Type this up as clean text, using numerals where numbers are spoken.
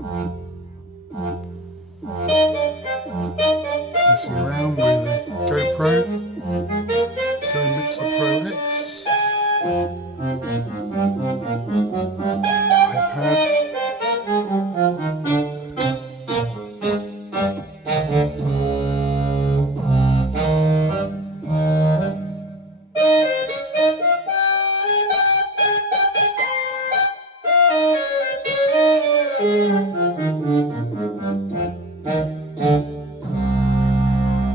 Messing around with the GoPro, Go Mixer Pro X, iPad.